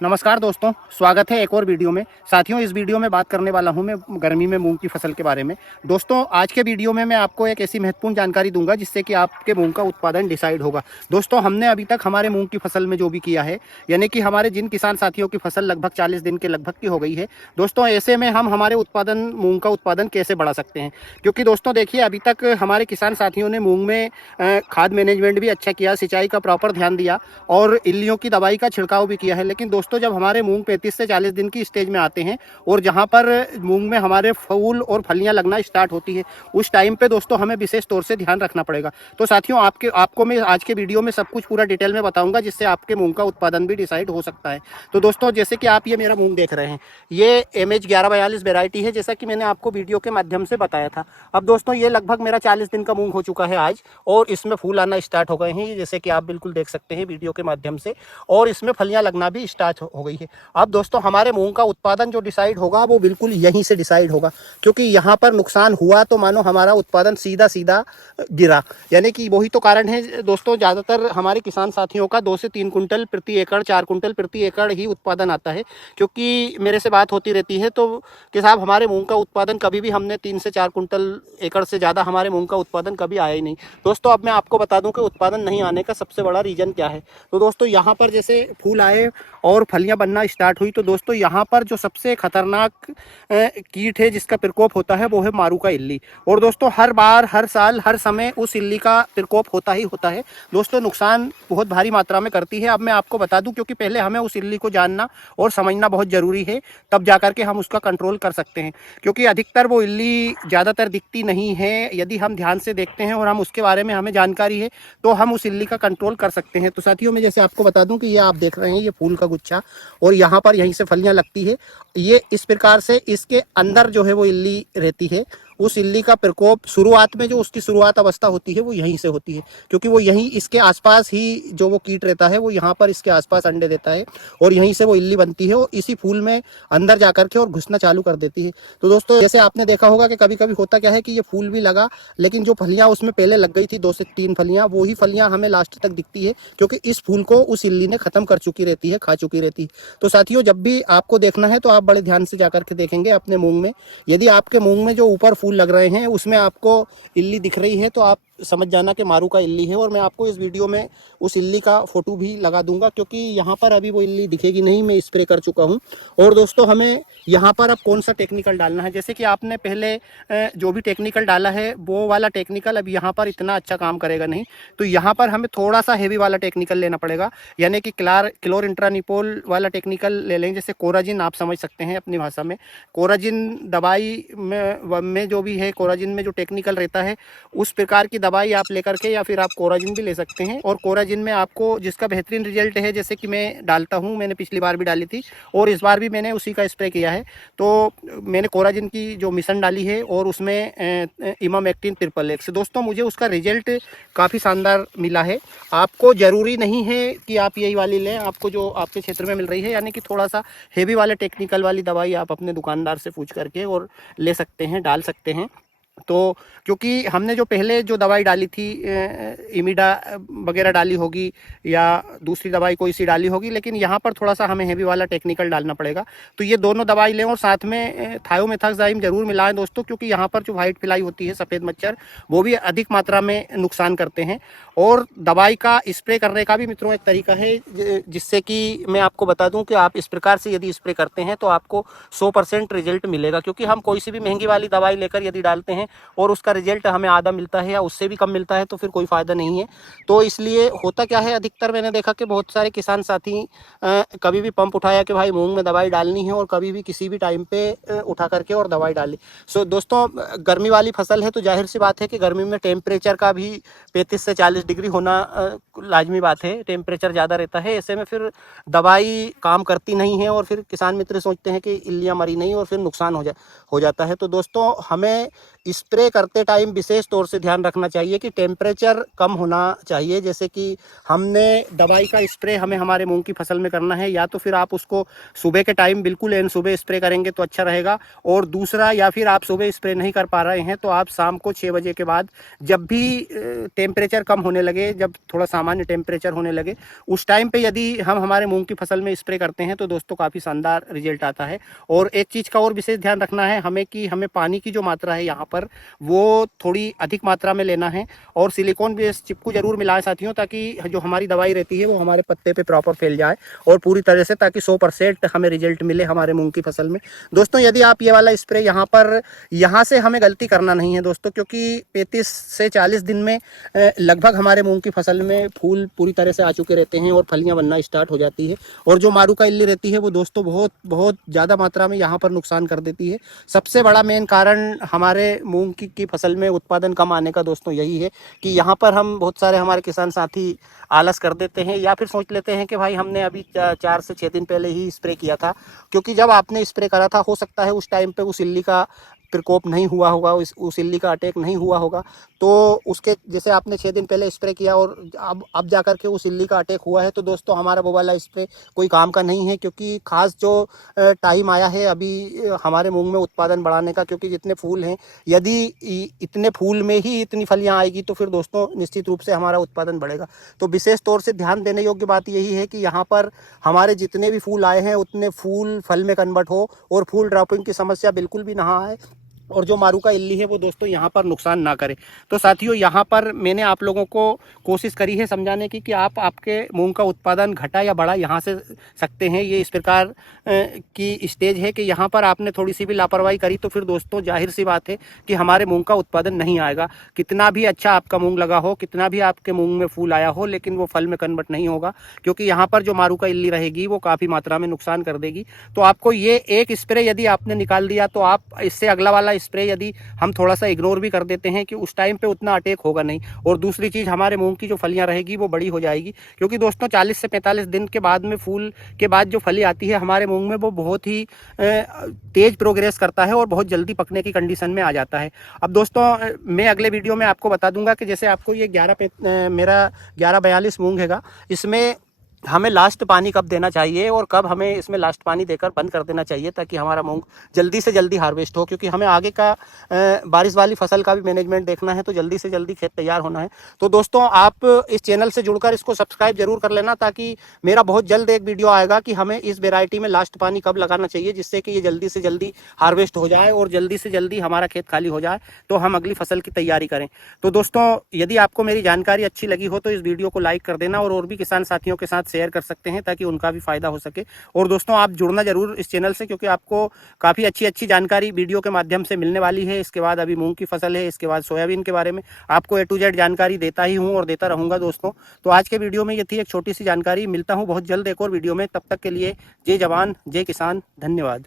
नमस्कार दोस्तों, स्वागत है एक और वीडियो में। साथियों, इस वीडियो में बात करने वाला हूं मैं गर्मी में मूंग की फसल के बारे में। दोस्तों, आज के वीडियो में मैं आपको एक ऐसी महत्वपूर्ण जानकारी दूंगा जिससे कि आपके मूंग का उत्पादन डिसाइड होगा। दोस्तों, हमने अभी तक हमारे मूंग की फसल में जो भी किया है, यानी कि हमारे जिन किसान साथियों की फसल लगभग 40 दिन के लगभग की हो गई है, दोस्तों ऐसे में हम हमारे मूंग का उत्पादन कैसे बढ़ा सकते हैं। क्योंकि दोस्तों देखिए, अभी तक हमारे किसान साथियों ने मूंग में खाद मैनेजमेंट भी अच्छा किया, सिंचाई का प्रॉपर ध्यान दिया और इल्लियों की दवाई का छिड़काव भी किया है। लेकिन दोस्तों, जब हमारे मूंग 35 से 40 दिन की स्टेज में आते हैं और जहां पर मूंग में हमारे फूल और फलियां लगना स्टार्ट होती है, उस टाइम पे दोस्तों हमें विशेष तौर से ध्यान रखना पड़ेगा। तो साथियों, आपको मैं आज के वीडियो में सब कुछ पूरा डिटेल में बताऊंगा जिससे आपके मूंग का उत्पादन भी डिसाइड हो सकता है। तो दोस्तों, जैसे कि आप ये मेरा मूंग देख रहे हैं, ये MH1142 वेराइटी है, जैसा कि मैंने आपको वीडियो के माध्यम से बताया था। अब दोस्तों, ये लगभग मेरा 40 दिन का मूंग हो चुका है आज, और इसमें फूल आना स्टार्ट हो गए हैं, जैसे कि आप बिल्कुल देख सकते हैं वीडियो के माध्यम से, और इसमें फलियां लगना भी स्टार्ट हो गई है। अब दोस्तों, हमारे मूंग का उत्पादन जो डिसाइड होगा वो बिल्कुल यहीं से डिसाइड होगा, क्योंकि यहाँ पर नुकसान हुआ तो मानो हमारा उत्पादन सीधा सीधा गिरा। यानी कि वही तो कारण है दोस्तों, ज़्यादातर हमारे किसान साथियों का 2 से 3 कुंटल प्रति एकड़, 4 कुंटल प्रति एकड़ ही उत्पादन आता है। क्योंकि मेरे से बात होती रहती है तो कि साहब, हमारे मूंग का उत्पादन कभी भी हमने 3 से 4 कुंटल एकड़ से ज़्यादा हमारे मूंग का उत्पादन कभी आया ही नहीं। दोस्तों, अब मैं आपको बता दूं कि उत्पादन नहीं आने का सबसे बड़ा रीज़न क्या है। तो दोस्तों, यहाँ पर जैसे फूल आए और फलियां बनना स्टार्ट हुई, तो दोस्तों यहाँ पर जो सबसे खतरनाक कीट है जिसका प्रकोप होता है वो है मारू का इल्ली। और दोस्तों, हर बार, हर साल, हर समय उस इल्ली का प्रकोप होता ही होता है। दोस्तों, नुकसान बहुत भारी मात्रा में करती है। अब मैं आपको बता दूं, क्योंकि पहले हमें उस इल्ली को जानना और समझना बहुत ज़रूरी है, तब जाकर के हम उसका कंट्रोल कर सकते हैं। क्योंकि अधिकतर वो इल्ली ज़्यादातर दिखती नहीं है। यदि हम ध्यान से देखते हैं और हम उसके बारे में हमें जानकारी है तो हम उस इल्ली का कंट्रोल कर सकते हैं। तो साथियों, मैं जैसे आपको बता दूं कि ये आप देख रहे हैं, ये फूल का गुच्छा, और यहाँ पर यहीं से फलियां लगती है। ये इस प्रकार से इसके अंदर जो है वो इल्ली रहती है। उस इल्ली का प्रकोप शुरुआत में, जो उसकी शुरुआत अवस्था होती है, वो यहीं से होती है, क्योंकि वो यहीं इसके आसपास ही जो वो कीट रहता है वो यहाँ पर इसके आसपास अंडे देता है, और यहीं से वो इल्ली बनती है और इसी फूल में अंदर जाकर के और घुसना चालू कर देती है। तो दोस्तों, जैसे आपने देखा होगा कि कभी कभी होता क्या है कि ये फूल भी लगा, लेकिन जो फलियां उसमें पहले लग गई थी, 2 से 3 फलियां, वो ही फलियां हमें लास्ट तक दिखती है, क्योंकि इस फूल को उस इल्ली ने खत्म कर चुकी रहती है, खा चुकी रहती है। तो साथियों, जब भी आपको देखना है तो आप बड़े ध्यान से जाकर के देखेंगे अपने मूंग में। यदि आपके मूंग में जो ऊपर फूल लग रहे हैं उसमें आपको इल्ली दिख रही है तो आप समझ जाना कि मारू का इल्ली है। और मैं आपको इस वीडियो में उस इल्ली का फोटो भी लगा दूंगा, क्योंकि यहाँ पर अभी वो इल्ली दिखेगी नहीं, मैं स्प्रे कर चुका हूँ। और दोस्तों, हमें यहाँ पर अब कौन सा टेक्निकल डालना है, जैसे कि आपने पहले जो भी टेक्निकल डाला है वो वाला टेक्निकल अब यहाँ पर इतना अच्छा काम करेगा नहीं। तो यहाँ पर हमें थोड़ा सा हेवी वाला टेक्निकल लेना पड़ेगा, यानी कि क्लोरिंट्रानिपोल वाला टेक्निकल ले लेंगे। जैसे कोराजिन, आप समझ सकते हैं अपनी भाषा में, कोराजिन दवाई में जो भी है, कोराजिन में जो टेक्निकल रहता है, उस प्रकार की दवाई आप लेकर के, या फिर आप कोराजिन भी ले सकते हैं। और कोराजिन में आपको जिसका बेहतरीन रिजल्ट है, जैसे कि मैं डालता हूं, मैंने पिछली बार भी डाली थी और इस बार भी मैंने उसी का स्प्रे किया है। तो मैंने कोराजिन की जो मिशन डाली है और उसमें इमामेक्टिन ट्रिपल एक्स, दोस्तों मुझे उसका रिजल्ट काफ़ी शानदार मिला है। आपको ज़रूरी नहीं है कि आप यही वाली लें, आपको जो आपके क्षेत्र में मिल रही है, यानी कि थोड़ा सा हेवी वाले टेक्निकल वाली दवाई आप अपने दुकानदार से पूछ करके और ले सकते हैं, डाल सकते हैं। तो क्योंकि हमने जो पहले जो दवाई डाली थी, इमिडा वगैरह डाली होगी या दूसरी दवाई कोई सी डाली होगी, लेकिन यहाँ पर थोड़ा सा हमें हेवी वाला टेक्निकल डालना पड़ेगा। तो ये दोनों दवाई लें और साथ में थायोमेथाक्साइम जरूर मिलाएं दोस्तों, क्योंकि यहाँ पर जो वाइट फ्लाई होती है, सफ़ेद मच्छर, वो भी अधिक मात्रा में नुकसान करते हैं। और दवाई का स्प्रे करने का भी मित्रों एक तरीका है, जिससे कि मैं आपको बता दूं कि आप इस प्रकार से यदि स्प्रे करते हैं तो आपको 100% रिजल्ट मिलेगा। क्योंकि हम कोई सी भी महंगी वाली दवाई लेकर यदि डालते हैं और उसका रिजल्ट हमें आधा मिलता है या उससे भी कम मिलता है तो फिर कोई फ़ायदा नहीं है। तो इसलिए होता क्या है, अधिकतर मैंने देखा कि बहुत सारे किसान साथी कभी भी पंप उठाया कि भाई मूंग में दवाई डालनी है, और कभी भी किसी भी टाइम पे उठा करके और दवाई डाली। सो दोस्तों, गर्मी वाली फसल है तो जाहिर सी बात है कि गर्मी में टेम्परेचर का भी 35 से 40 डिग्री होना लाजमी बात है। टेम्परेचर ज़्यादा रहता है, ऐसे में फिर दवाई काम करती नहीं है और फिर किसान मित्र सोचते हैं कि इल्लियाँ मरी नहीं और फिर नुकसान हो जाता है। तो दोस्तों, हमें स्प्रे करते टाइम विशेष तौर से ध्यान रखना चाहिए कि टेम्परेचर कम होना चाहिए। जैसे कि हमने दवाई का स्प्रे हमें हमारे मूंग की फसल में करना है, या तो फिर आप उसको सुबह के टाइम बिल्कुल एन सुबह स्प्रे करेंगे तो अच्छा रहेगा। और दूसरा, या फिर आप सुबह स्प्रे नहीं कर पा रहे हैं तो आप शाम को 6 बजे के बाद, जब भी टेम्परेचर कम होने लगे, जब थोड़ा सामान्य टेम्परेचर होने लगे, उस टाइम पे यदि हम हमारे मूंग की फसल में स्प्रे करते हैं तो दोस्तों काफ़ी शानदार रिजल्ट आता है। और एक चीज़ का और विशेष ध्यान रखना है हमें कि हमें पानी की जो मात्रा है यहाँ पर वो थोड़ी अधिक मात्रा में लेना है। और सिलिकॉन बेस्ड चिपकू जरूर मिलाएं साथियों, ताकि जो हमारी दवाई रहती है वो हमारे पत्ते पे प्रॉपर फैल जाए और पूरी तरह से, ताकि 100% हमें रिजल्ट मिले हमारे मूंग की फसल में। दोस्तों यदि आप ये वाला स्प्रे यहाँ से हमें गलती करना नहीं है दोस्तों, क्योंकि 35 से 40 दिन में लगभग हमारे मूंग की फसल में फूल पूरी तरह से आ चुके रहते हैं और फलियां बनना स्टार्ट हो जाती है। और जो मारू का इल्ली रहती है वो दोस्तों बहुत बहुत ज़्यादा मात्रा में यहाँ पर नुकसान कर देती है। सबसे बड़ा मेन कारण हमारे मूंग की फसल में उत्पादन कम आने का दोस्तों यही है कि यहाँ पर हम बहुत सारे हमारे किसान साथी आलस कर देते हैं, या फिर सोच लेते हैं कि भाई हमने अभी 4 से 6 दिन पहले ही स्प्रे किया था। क्योंकि जब आपने स्प्रे करा था हो सकता है उस टाइम पे उस इल्ली का प्रकोप नहीं हुआ होगा, उस इल्ली का अटैक नहीं हुआ होगा। तो उसके जैसे आपने 6 दिन पहले स्प्रे किया और अब जाकर के उस इल्ली का अटैक हुआ है, तो दोस्तों हमारा वो वाला स्प्रे कोई काम का नहीं है। क्योंकि खास जो टाइम आया है अभी हमारे मूंग में उत्पादन बढ़ाने का, क्योंकि जितने फूल हैं, यदि इतने फूल में ही इतनी फलियां आएगी तो फिर दोस्तों निश्चित रूप से हमारा उत्पादन बढ़ेगा। तो विशेष तौर से ध्यान देने योग्य बात यही है कि यहाँ पर हमारे जितने भी फूल आए हैं उतने फूल फल में कन्वर्ट हो और फूल ड्रॉपिंग की समस्या बिल्कुल भी ना आए, और जो मारू का इल्ली है वो दोस्तों यहाँ पर नुकसान ना करे। तो साथियों यहाँ पर मैंने आप लोगों को कोशिश करी है समझाने की कि आप आपके मूंग का उत्पादन घटा या बढ़ा यहाँ से सकते हैं। ये इस प्रकार की स्टेज है कि यहाँ पर आपने थोड़ी सी भी लापरवाही करी तो फिर दोस्तों जाहिर सी बात है कि हमारे मूंग का उत्पादन नहीं आएगा। कितना भी अच्छा आपका मूंग लगा हो, कितना भी आपके मूंग में फूल आया हो, लेकिन वो फल में कन्वर्ट नहीं होगा, क्योंकि यहाँ पर जो मारू का इल्ली रहेगी वो काफ़ी मात्रा में नुकसान कर देगी। तो आपको ये एक स्प्रे यदि आपने निकाल दिया तो आप इससे अगला वाला स्प्रे यदि हम थोड़ा सा इग्नोर भी कर देते हैं कि उस टाइम पे उतना अटैक होगा नहीं। और दूसरी चीज़, हमारे मूंग की जो फलियां रहेगी वो बड़ी हो जाएगी, क्योंकि दोस्तों 40 से 45 दिन के बाद में फूल के बाद जो फली आती है हमारे मूंग में वो बहुत ही तेज प्रोग्रेस करता है और बहुत जल्दी पकने की कंडीशन में आ जाता है। अब दोस्तों मैं अगले वीडियो में आपको बता दूंगा कि जैसे आपको ये मेरा 1142 मूंग हैगा, इसमें हमें लास्ट पानी कब देना चाहिए और कब हमें इसमें लास्ट पानी देकर बंद कर देना चाहिए, ताकि हमारा मूंग जल्दी से जल्दी हार्वेस्ट हो। क्योंकि हमें आगे का बारिश वाली फसल का भी मैनेजमेंट देखना है, तो जल्दी से जल्दी खेत तैयार होना है। तो दोस्तों आप इस चैनल से जुड़कर इसको सब्सक्राइब जरूर कर लेना, ताकि मेरा बहुत जल्द एक वीडियो आएगा कि हमें इस वेराइटी में लास्ट पानी कब लगाना चाहिए, जिससे कि ये जल्दी से जल्दी हार्वेस्ट हो जाए और जल्दी से जल्दी हमारा खेत खाली हो जाए, तो हम अगली फसल की तैयारी करें। तो दोस्तों यदि आपको मेरी जानकारी अच्छी लगी हो तो इस वीडियो को लाइक कर देना और भी किसान साथियों के साथ शेयर कर सकते हैं, ताकि उनका भी फायदा हो सके। और दोस्तों आप जुड़ना जरूर इस चैनल से, क्योंकि आपको काफ़ी अच्छी जानकारी वीडियो के माध्यम से मिलने वाली है। इसके बाद अभी मूंग की फसल है, इसके बाद सोयाबीन के बारे में आपको A to Z जानकारी देता ही हूँ और देता रहूँगा दोस्तों। तो आज के वीडियो में ये थी एक छोटी सी जानकारी। मिलता हूँ बहुत जल्द एक और वीडियो में, तब तक के लिए जय जवान जय किसान, धन्यवाद।